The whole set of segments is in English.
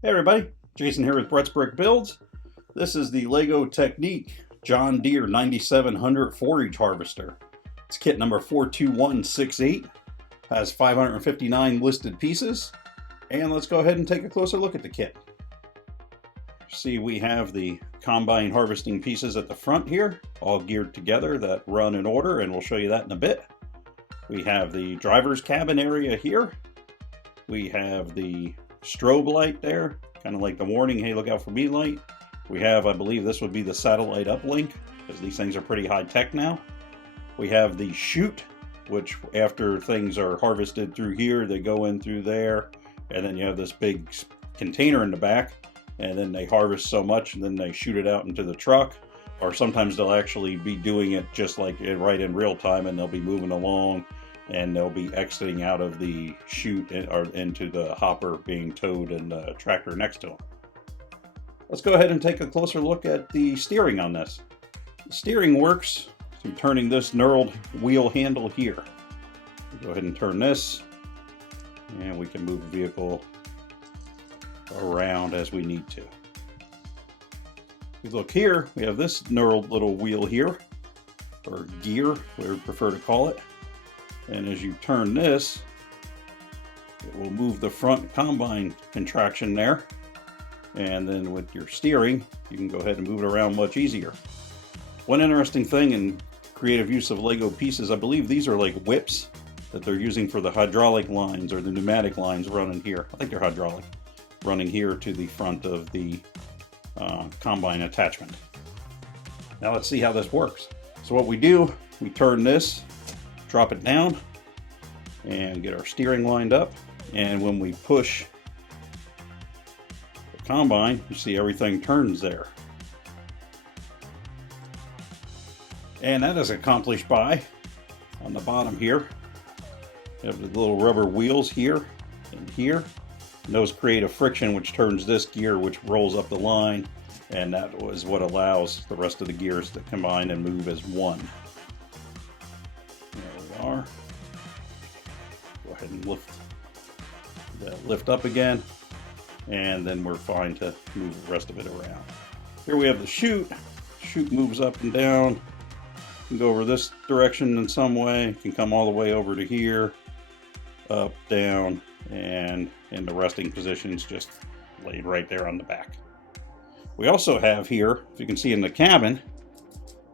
Hey everybody, Jason here with Brett's Brick Builds. This is the Lego Technic John Deere 9700 Forage Harvester. It's kit number 42168, has 559 listed pieces, and let's go ahead and take a closer look at the kit. See, we have the combine harvesting pieces at the front here, all geared together that run in order, and we'll show you that in a bit. We have the driver's cabin area here. We have the strobe light there, kind of like the warning, hey, look out for me light. We have, I believe this would be the satellite uplink, because these things are pretty high tech now. We have the chute, which after things are harvested through here, they go in through there, and then you have this big container in the back, and then they harvest so much, and then they shoot it out into the truck, or sometimes they'll actually be doing it just like right in real time, and they'll be moving along, and they'll be exiting out of the chute or into the hopper being towed and the tractor next to them. Let's go ahead and take a closer look at the steering on this. The steering works through turning this knurled wheel handle here. Go ahead and turn this, and we can move the vehicle around as we need to. If you look here, we have this knurled little wheel here, or gear, we would prefer to call it. And as you turn this, it will move the front combine contraction there. And then with your steering, you can go ahead and move it around much easier. One interesting thing in creative use of Lego pieces, I believe these are like whips that they're using for the hydraulic lines or the pneumatic lines running here. I think they're hydraulic, running here to the front of the combine attachment. Now let's see how this works. So what we do, we turn this, drop it down, and get our steering lined up. And when we push the combine, you see everything turns there. And that is accomplished by, on the bottom here, you have the little rubber wheels here and here. And those create a friction which turns this gear, which rolls up the line, and that was what allows the rest of the gears to combine and move as one. Are. Go ahead and lift up again, and then we're fine to move the rest of it around. Here we have the chute. Chute moves up and down. You can go over this direction in some way. You can come all the way over to here, up, down, and in the resting positions just laid right there on the back. We also have here, if you can see in the cabin,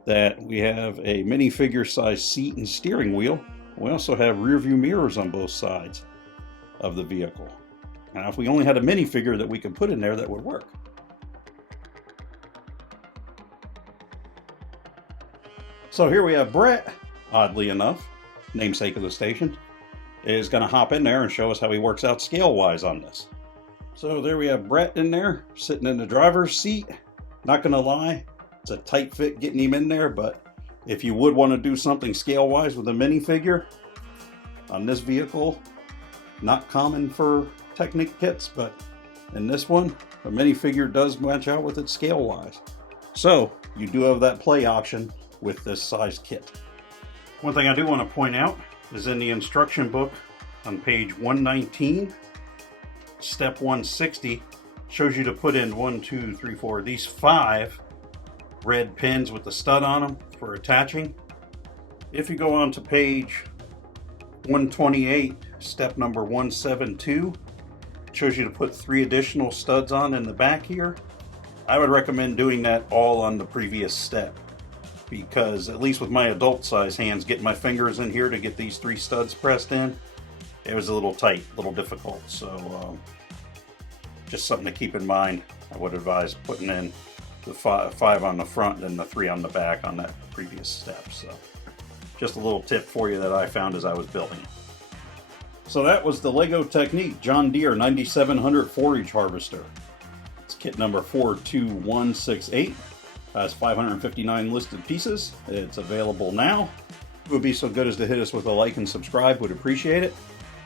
that we have a minifigure size seat and steering wheel. We also have rear view mirrors on both sides of the vehicle. Now, if we only had a minifigure that we could put in there, that would work. So here we have Brett, oddly enough, namesake of the station, is going to hop in there and show us how he works out scale-wise on this. So there we have Brett in there, sitting in the driver's seat. Not going to lie, it's a tight fit getting him in there, but if you would want to do something scale-wise with a minifigure on this vehicle, not common for Technic kits, but in this one, a minifigure does match out with it scale-wise. So you do have that play option with this size kit. One thing I do want to point out is in the instruction book on page 119, step 160 shows you to put in 1, 2, 3, 4, these 5 red pins with the stud on them for attaching. If you go on to page 128, step number 172, it shows you to put 3 additional studs on in the back here. I would recommend doing that all on the previous step, because at least with my adult size hands, getting my fingers in here to get these 3 studs pressed in, it was a little tight, a little difficult. So just something to keep in mind. I would advise putting in the 5 on the front and the 3 on the back on that previous step. So just a little tip for you that I found as I was building it. So that was the Lego Technic John Deere 9700 Forage Harvester. It's kit number 42168. Has 559 listed pieces. It's available now. If you would be so good as to hit us with a like and subscribe, would appreciate it.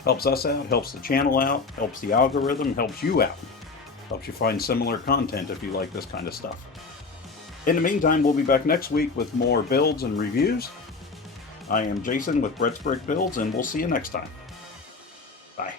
Helps us out, helps the channel out, helps the algorithm, helps you out. Helps you find similar content if you like this kind of stuff. In the meantime, we'll be back next week with more builds and reviews. I am Jason with Brett's Brick Builds, and we'll see you next time. Bye.